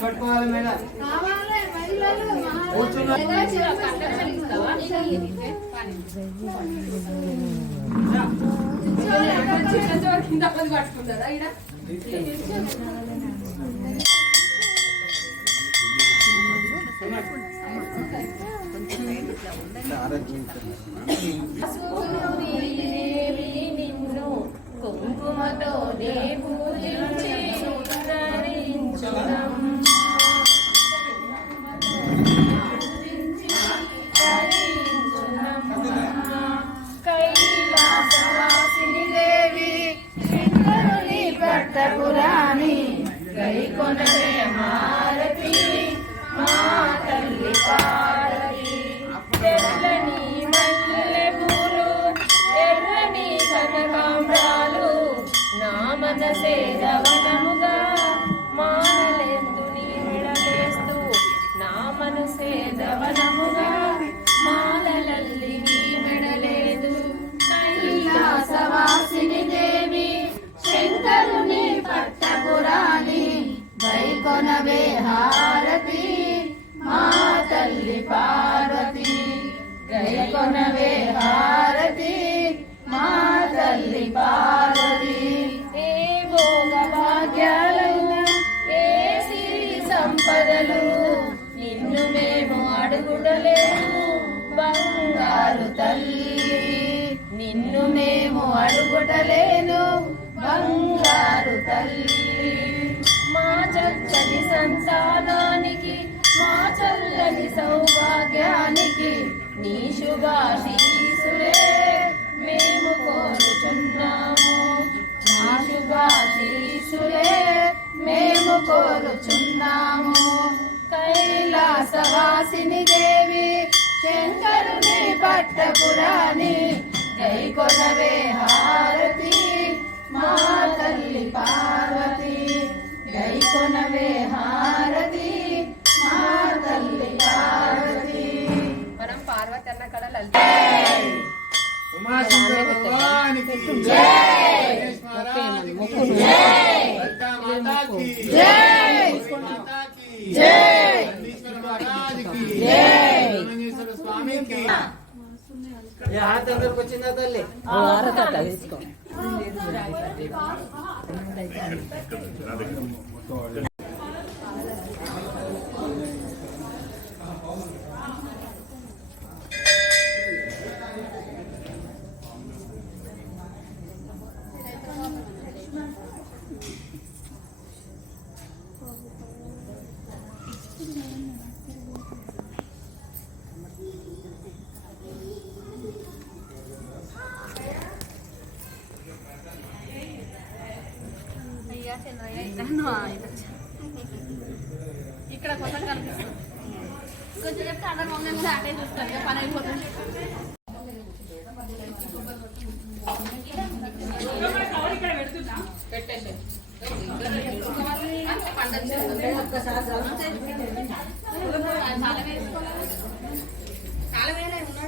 పట్టుకోవాలి మేడం. పట్టుకుంటారా ఇక్కడ నిన్ను కుంకుమతోనే పూజించి కైలాసవాసిని దేవి శంకరుని పట్టపురాణి గైకొనవే హారతి మా తల్లి పార్వతి. తెల్లని మల్లె పూలు ఎర్రని కనకాంబరాలు నా మనసే దవనముగా మానలేందు నీ మెడలేస్తూ నా మనసే దవనముగా మాలలల్లి నీ మెడలేదు. కైలాసవాసిని దేవి శంకరుని పట్టపురాణి గైకొనవే హారతి మా తల్లి పార్వతి. గైకొనవే హారతి మా తల్లి పార్వతి. ఏ భోగ భాగ్యాలు ఏ సిరి సంపదలు నిన్ను మేము అడుగుడలేము బంగారు తల్లి. నిన్ను మేము అడుగుటలేను బంగారు తల్లి. మా చక్కని సంతానానికి మా చల్లని సౌభాగ్యానికి నీ శుభాశీసులే మేము కోరుచున్నాము. మా శుభాశీసులే మేము కోరుచున్నాము. కైలాసవాసిని దేవి శంకరుని పట్టపురాణి గైకొనవే హారతి మా తల్లి పార్వతి. గైకొనవే హారతి మా తల్లి పార్వతి. మనం పార్వతి అన్న కడ లలిత దగ్గరకు వచ్చిందా తల్లి తీసుకో. ఇక్కడ కొత్త కనిపిస్తుంది కొంచెం చెప్తే అందరు మమ్మల్ని అటే చూస్తారు పని అయిపోతుంది. పెట్టేసి చాలా వేసుకోవాలి చాలా వేరే ఉన్నాడు.